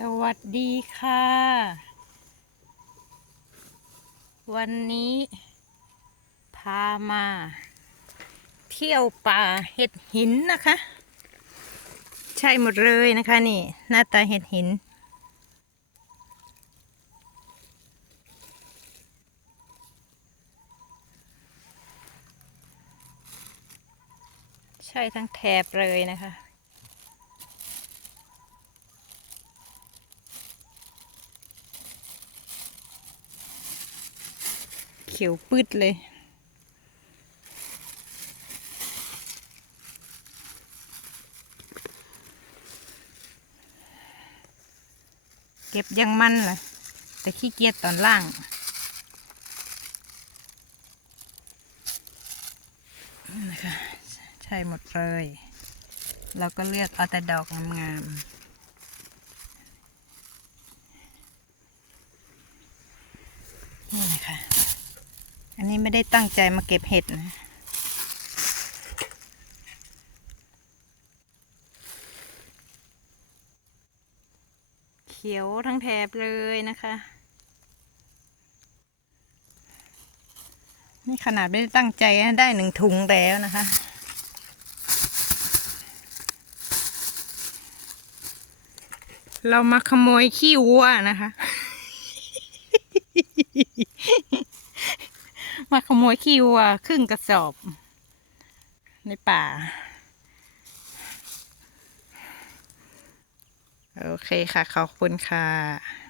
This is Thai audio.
สวัสดีค่ะ วันนี้ พามา เที่ยวป่าเห็ดหินนะคะ ใช่หมดเลยนะคะนี่ หน้าตาเห็ดหิน ใช่ทั้งแถบเลยนะคะ เขียวปืดเลย เก็บยังมันเลยแต่ขี้เกียจตอนล่างนะคะใช่หมดเลย เราก็เลือกเอาแต่ดอกงามๆนี่นะคะ อันนี้ไม่ได้ตั้งใจมาเก็บเห็ดนะเขียวทั้งแถบเลยนะคะ นี่ขนาดไม่ได้ตั้งใจได้หนึ่งถุงแล้วนะคะเรามาขโมยขี้วัวนะคะ มาข โมยขี้วัวครึ่งกระสอบ ในป่า โอเคค่ะ ขอบคุณค่ะ